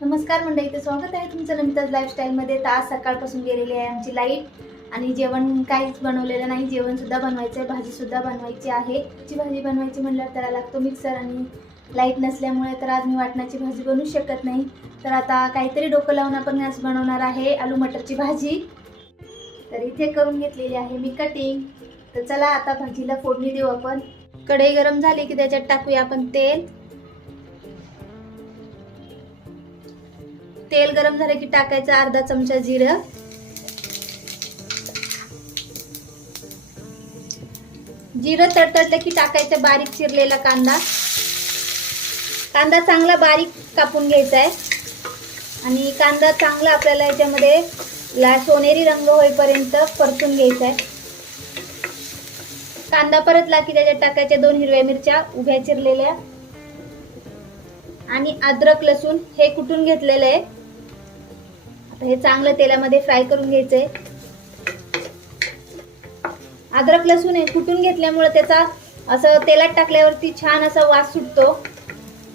नमस्कार मंडळी इथे स्वागत आहे तुमचं नमिताज लाईफस्टाईलमध्ये तर आज सकाळपासून गेलेली आहे आमची लाइट आणि जेवण काहीच बनवलेलं नाही. जेवणसुद्धा बनवायचं आहे भाजीसुद्धा बनवायची आहे. ची भाजी बनवायची म्हटल्यावर त्याला लागतो मिक्सर आणि लाइट नसल्यामुळे तर आज मी वाटणाची भाजी बनवू शकत नाही. तर आता काहीतरी डोकं लावून आपण आज बनवणार आहे आलू मटरची भाजी. तर इथे करून घेतलेली आहे मी कटिंग तर चला आता भाजीला फोडणी देऊ आपण. कढई गरम झाली की त्याच्यात टाकूया आपण तेल. तेल गरम झालं की टाकायचं अर्धा चमचा जिरं. जिरं तडतडलं की टाकायचं बारीक चिरलेला कांदा. कांदा चांगला बारीक कापून घ्यायचा आहे. आणि कांदा चांगला आपल्याला याच्यामध्ये ला सोनेरी रंग होईपर्यंत परतून घ्यायचा आहे. कांदा परतला की त्याच्यात टाकायच्या दोन हिरव्या मिरच्या उभ्या चिरलेल्या. आणि अद्रक लसूण हे कुटून घेतलेलं आहे? हे चांगलं तेलामध्ये फ्राय करून घ्यायचंय. अद्रक लसूण हे कुटून घेतल्यामुळे त्याचा असं तेलात टाकल्यावरती छान असा वास सुटतो.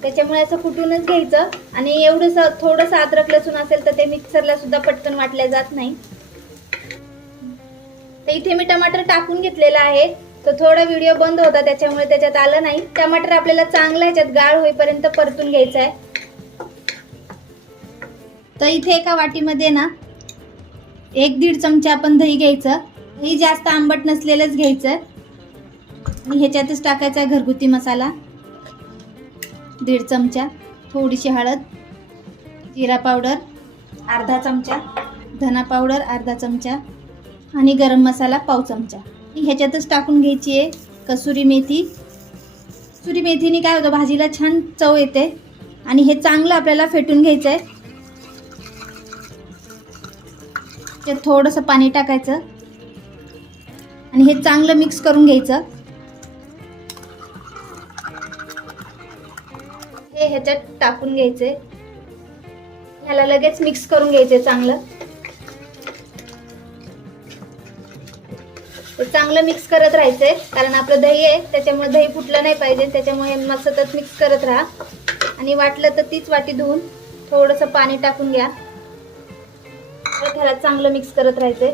त्याच्यामुळे असं कुटूनच घ्यायचं. आणि एवढंस थोडंसं अद्रक लसूण असेल तर ते मिक्सरला सुद्धा पटकन वाटल्या जात नाही. तर इथे मी टमाटर टाकून घेतलेला आहे. तर थोडा व्हिडिओ बंद होता त्याच्यामुळे त्याच्यात आलं नाही. टमाटर आपल्याला चांगला ह्याच्यात गाळ होईपर्यंत परतून घ्यायचा आहे. तर इथे एका वाटीमध्ये ना एक दीड चमचा आपण दही घ्यायचं. दही जास्त आंबट नसलेलंच घ्यायचं. आणि ह्याच्यातच टाकायचा घरगुती मसाला. दीड चमचा. थोडीशी हळद. जिरा पावडर. अर्धा चमचा. धना पावडर अर्धा चमचा. आणि गरम मसाला पाव चमचा. ह्याच्यातच टाकून घ्यायची आहे. कसुरी मेथी. कसुरी मेथीने काय होतं? भाजीला छान चव येते. आणि हे चांगलं आपल्याला फेटून घ्यायचं आहे त्यात थोडंसं पाणी टाकायचं. आणि हे चांगलं मिक्स करून घ्यायचं. हे ह्याच्यात टाकून घ्यायचे. ह्याला लगेच मिक्स करून घ्यायचे चांगलं. चांगलं मिक्स करत राहायचंय कारण आपलं दही आहे त्याच्यामुळे दही फुटलं नाही पाहिजे त्याच्यामुळे मग सतत मिक्स करत राहा. आणि वाटलं तर तीच वाटी धुवून थोडंसं पाणी टाकून घ्या. परत ह्याला चांगलं मिक्स करत राहायचंय.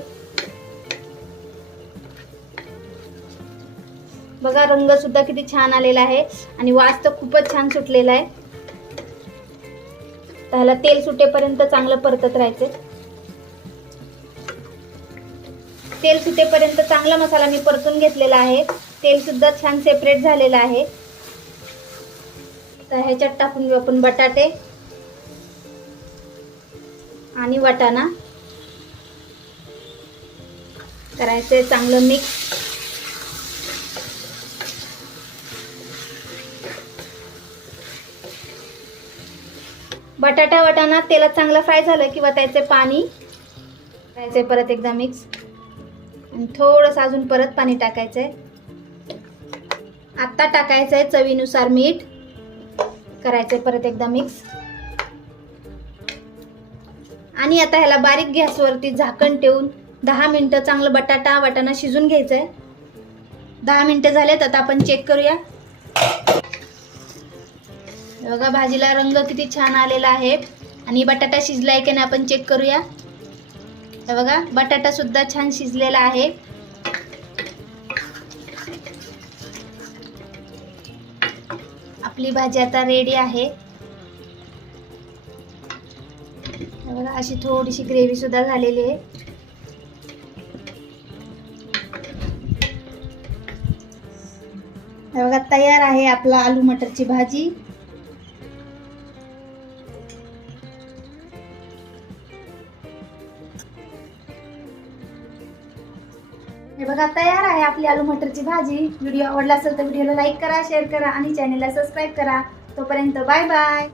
बघा रंग सुद्धा किती छान आलेला आहे आणि वास तर खूपच छान सुटलेला आहे. त्याला तेल सुटेपर्यंत चांगलं परतत राहायचंय. तेल सुटेपर्यंत चांगला मसाला मी परतून घेतलेला आहे. तेल सुद्धा छान सेपरेट झालेलं आहे. तर ह्याच्यात टाकून घेऊ आपण बटाटे आणि वाटाणा. करायचं आहे चांगलं मिक्स बटाटा वटाणा तेलात चांगला फ्राय झालं किंवा त्याचे पाणी. करायचंय परत एकदा मिक्स आणि थोडंसं अजून परत पाणी टाकायचंय आत्ता टाकायचंय चवीनुसार मीठ. करायचंय परत एकदा मिक्स आणि आता ह्याला बारीक गॅसवरती झाकण ठेवून दहा मिनटं चांगलं बटाटा वाटाणा शिजून घ्यायचं आहे दहा मिनटं झालेत आता आपण चेक करूया. बघा भाजीला रंग किती छान आलेला आहे. आणि बटाटा शिजला आहे की नाही आपण चेक करूया. बघा बटाटा सुद्धा छान शिजलेला आहे. आपली भाजी आता रेडी आहे. बघा अशी थोडीशी ग्रेव्ही सुद्धा झालेली आहे. हे बघा तयार आहे आपला आलू मटरची भाजी. हे बघा तयार आहे आपली आलू मटरची भाजी. व्हिडिओ आवडला असेल तर व्हिडिओला लाईक करा शेअर करा आणि चॅनलला सबस्क्राईब करा. तोपर्यंत बाय बाय